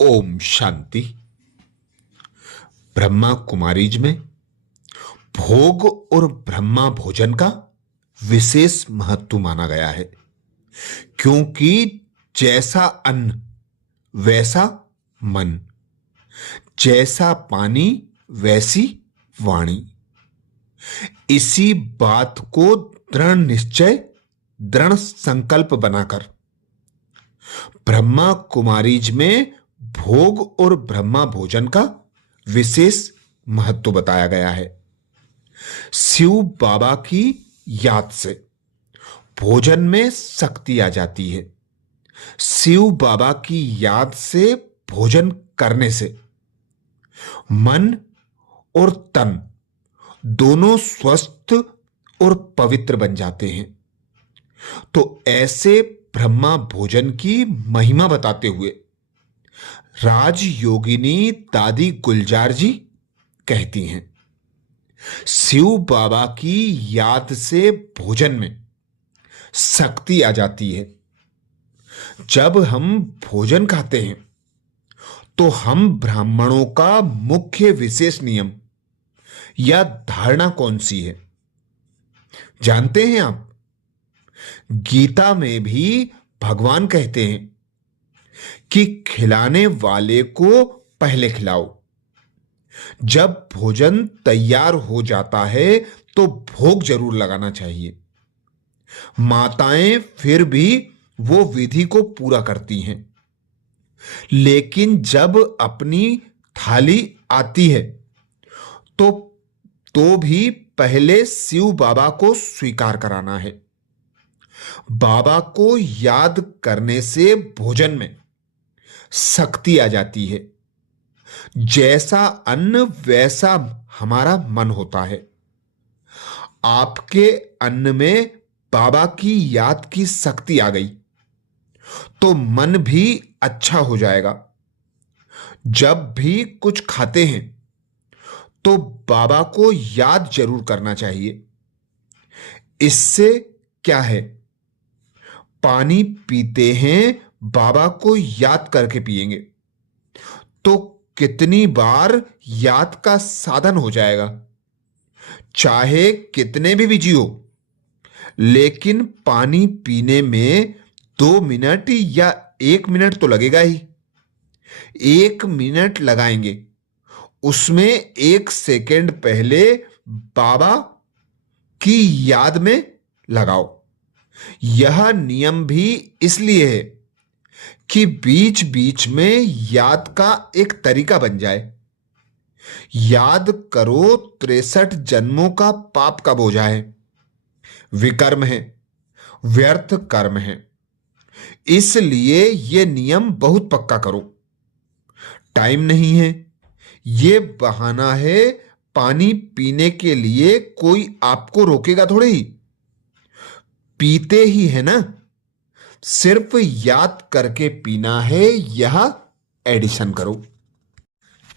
ओम शांति। ब्रह्मा कुमारीज में भोग और ब्रह्मा भोजन का विशेष महत्व माना गया है, क्योंकि जैसा अन्न वैसा मन, जैसा पानी वैसी वाणी। इसी बात को दृढ़ निश्चय, दृढ़ संकल्प बनाकर ब्रह्मा कुमारीज में भोग और ब्रह्मा भोजन का विशेष महत्व बताया गया है। शिव बाबा की याद से भोजन में शक्ति आ जाती है। शिव बाबा की याद से भोजन करने से मन और तन दोनों स्वस्थ और पवित्र बन जाते हैं। तो ऐसे ब्रह्मा भोजन की महिमा बताते हुए राज योगिनी दादी गुलजार जी कहती हैं, शिव बाबा की याद से भोजन में शक्ति आ जाती है। जब हम भोजन खाते हैं तो हम ब्राह्मणों का मुख्य विशेष नियम या धारणा कौन सी है जानते हैं आप? गीता में भी भगवान कहते हैं कि खिलाने वाले को पहले खिलाओ। जब भोजन तैयार हो जाता है तो भोग जरूर लगाना चाहिए। माताएं फिर भी वो विधि को पूरा करती हैं, लेकिन जब अपनी थाली आती है तो भी पहले शिव बाबा को स्वीकार कराना है। बाबा को याद करने से भोजन में शक्ति आ जाती है। जैसा अन्न वैसा हमारा मन होता है। आपके अन्न में बाबा की याद की शक्ति आ गई तो मन भी अच्छा हो जाएगा। जब भी कुछ खाते हैं तो बाबा को याद जरूर करना चाहिए। इससे क्या है, पानी पीते हैं बाबा को याद करके पिएंगे तो कितनी बार याद का साधन हो जाएगा। चाहे कितने भी बिजी हो, लेकिन पानी पीने में 2 मिनट या 1 मिनट तो लगेगा ही। 1 मिनट लगाएंगे, उसमें 1 सेकेंड पहले बाबा की याद में लगाओ। यह नियम भी इसलिए है कि बीच बीच में याद का एक तरीका बन जाए। याद करो 63 जन्मों का पाप का बोझा है, विकर्म है, व्यर्थ कर्म है। इसलिए यह नियम बहुत पक्का करो। टाइम नहीं है, यह बहाना है। पानी पीने के लिए कोई आपको रोकेगा थोड़े ही, पीते ही है ना। सिर्फ याद करके पीना है, यह एडिशन करो।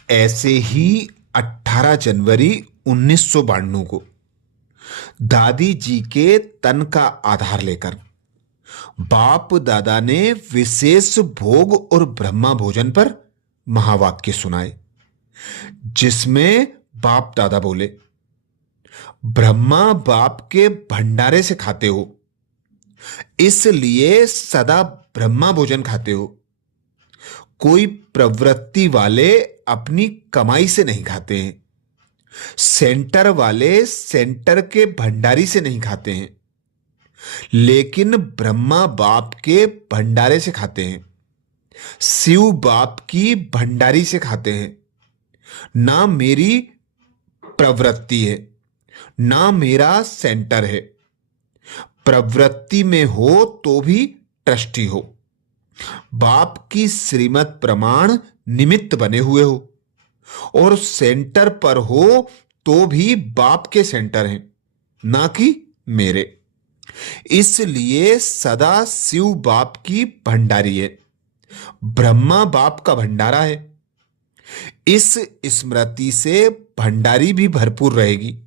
ऐसे ही 18 जनवरी 1992 को दादी जी के तन का आधार लेकर बाप दादा ने विशेष भोग और ब्रह्मा भोजन पर महावाक्य सुनाए, जिसमें बाप दादा बोले, ब्रह्मा बाप के भंडारे से खाते हो, इसलिए सदा ब्रह्मा भोजन खाते हो। कोई प्रवृत्ति वाले अपनी कमाई से नहीं खाते हैं। सेंटर वाले सेंटर के भंडारी से नहीं खाते हैं, लेकिन ब्रह्मा बाप के भंडारे से खाते हैं। शिव बाप की भंडारी से खाते हैं। ना मेरी प्रवृत्ति है, ना मेरा सेंटर है। प्रवृत्ति में हो तो भी ट्रस्टी हो। बाप की श्रीमत प्रमाण निमित्त बने हुए हो, और सेंटर पर हो तो भी बाप के सेंटर हैं, ना कि मेरे। इसलिए सदा शिव बाप की भंडारी है, ब्रह्मा बाप का भंडारा है। इस स्मृति से भंडारी भी भरपूर रहेगी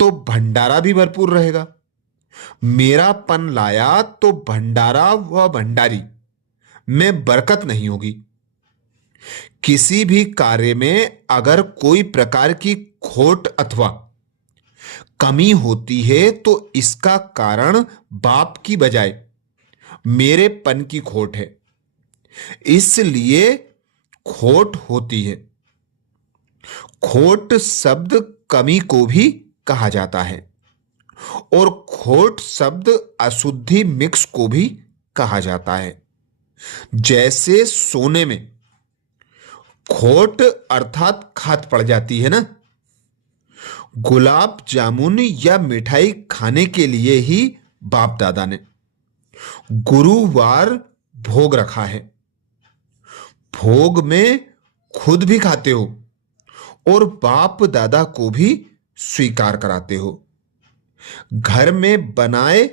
तो भंडारा भी भरपूर रहेगा। मेरापन लाया तो भंडारा व भंडारी में बरकत नहीं होगी। किसी भी कार्य में अगर कोई प्रकार की खोट अथवा कमी होती है तो इसका कारण बाप की बजाय मेरेपन की खोट है, इसलिए खोट होती है। खोट शब्द कमी को भी कहा जाता है और खोट शब्द अशुद्धि मिक्स को भी कहा जाता है। जैसे सोने में खोट अर्थात खाद पड़ जाती है ना, गुलाब जामुन या मिठाई खाने के लिए ही बाप दादा ने गुरुवार भोग रखा है। भोग में खुद भी खाते हो और बाप दादा को भी स्वीकार कराते हो। घर में बनाए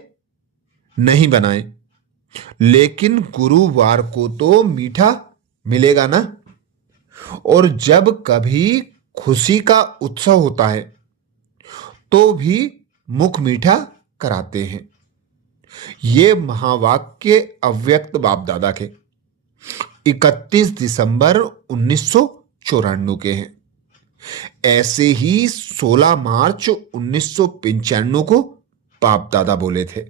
नहीं बनाए, लेकिन गुरुवार को तो मीठा मिलेगा ना। और जब कभी खुशी का उत्सव होता है तो भी मुख मीठा कराते हैं। ये महावाक्य अव्यक्त बाप दादा के 31 दिसंबर 1994 के हैं। ऐसे ही 16 मार्च 1995 को बाप दादा बोले थे।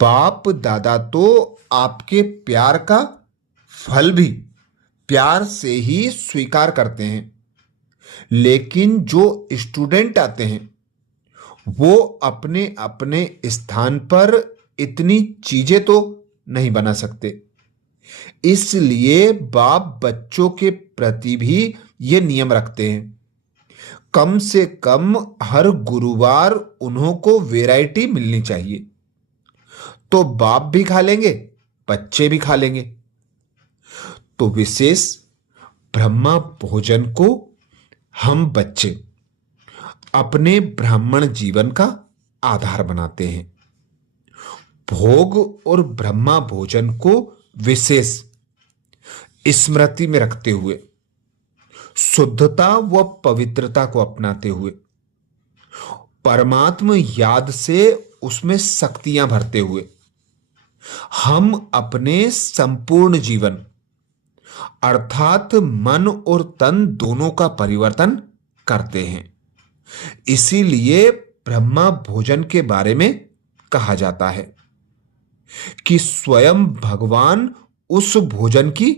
बाप दादा तो आपके प्यार का फल भी प्यार से ही स्वीकार करते हैं, लेकिन जो स्टूडेंट आते हैं वो अपने अपने स्थान पर इतनी चीजें तो नहीं बना सकते। इसलिए बाप बच्चों के प्रति भी ये नियम रखते हैं, कम से कम हर गुरुवार उन्हों को वैरायटी मिलनी चाहिए। तो बाप भी खा लेंगे, बच्चे भी खा लेंगे। तो विशेष ब्रह्मा भोजन को हम बच्चे अपने ब्राह्मण जीवन का आधार बनाते हैं। भोग और ब्रह्मा भोजन को विशेष स्मृति में रखते हुए, शुद्धता व पवित्रता को अपनाते हुए, परमात्मा याद से उसमें शक्तियां भरते हुए हम अपने संपूर्ण जीवन अर्थात मन और तन दोनों का परिवर्तन करते हैं। इसीलिए ब्रह्मा भोजन के बारे में कहा जाता है कि स्वयं भगवान उस भोजन की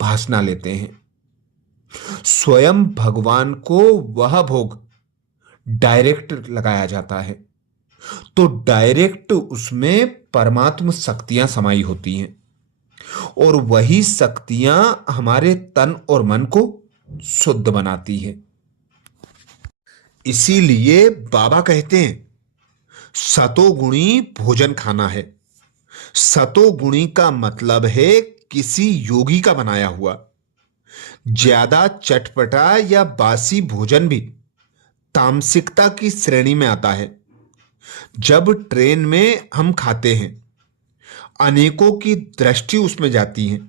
भासना लेते हैं। स्वयं भगवान को वह भोग डायरेक्ट लगाया जाता है, तो डायरेक्ट उसमें परमात्म शक्तियां समाई होती हैं और वही शक्तियां हमारे तन और मन को शुद्ध बनाती है। इसीलिए बाबा कहते हैं सतोगुणी भोजन खाना है। सतोगुणी का मतलब है किसी योगी का बनाया हुआ। ज्यादा चटपटा या बासी भोजन भी तामसिकता की श्रेणी में आता है। जब ट्रेन में हम खाते हैं, अनेकों की दृष्टि उसमें जाती है।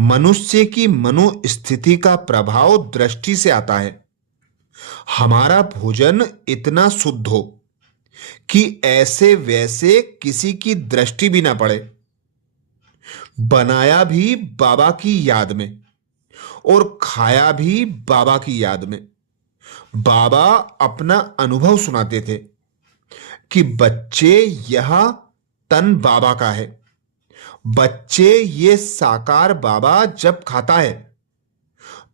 मनुष्य की मनोस्थिति का प्रभाव दृष्टि से आता है। हमारा भोजन इतना शुद्ध हो कि ऐसे वैसे किसी की दृष्टि भी ना पड़े। बनाया भी बाबा की याद में और खाया भी बाबा की याद में। बाबा अपना अनुभव सुनाते थे कि बच्चे यह तन बाबा का है। बच्चे ये साकार बाबा जब खाता है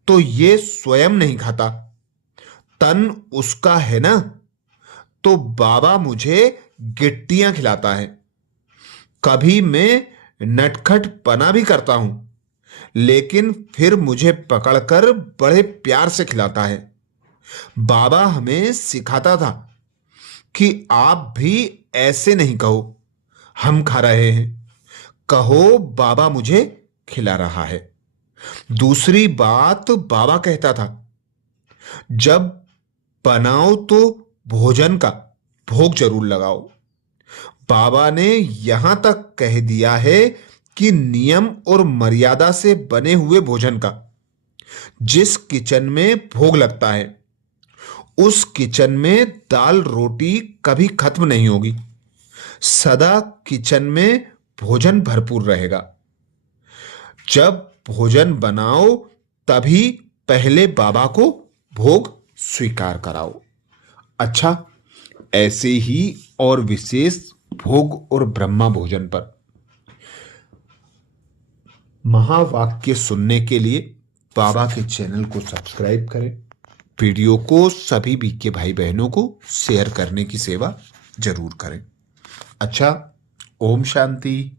तो ये स्वयं नहीं खाता, तन उसका है ना। तो बाबा मुझे गिट्टियां खिलाता है। कभी मैं नटखट पना भी करता हूं, लेकिन फिर मुझे पकड़कर बड़े प्यार से खिलाता है। बाबा हमें सिखाता था कि आप भी ऐसे नहीं कहो हम खा रहे हैं, कहो बाबा मुझे खिला रहा है। दूसरी बात बाबा कहता था, जब बनाओ तो भोजन का भोग जरूर लगाओ। बाबा ने यहां तक कह दिया है कि नियम और मर्यादा से बने हुए भोजन का जिस किचन में भोग लगता है, उस किचन में दाल रोटी कभी खत्म नहीं होगी। सदा किचन में भोजन भरपूर रहेगा। जब भोजन बनाओ तभी पहले बाबा को भोग स्वीकार कराओ। अच्छा, ऐसे ही और विशेष भोग और ब्रह्मा भोजन पर महावाक्य सुनने के लिए बाबा के चैनल को सब्सक्राइब करें। वीडियो को सभी बीके भाई बहनों को शेयर करने की सेवा जरूर करें। अच्छा, ओम शांति।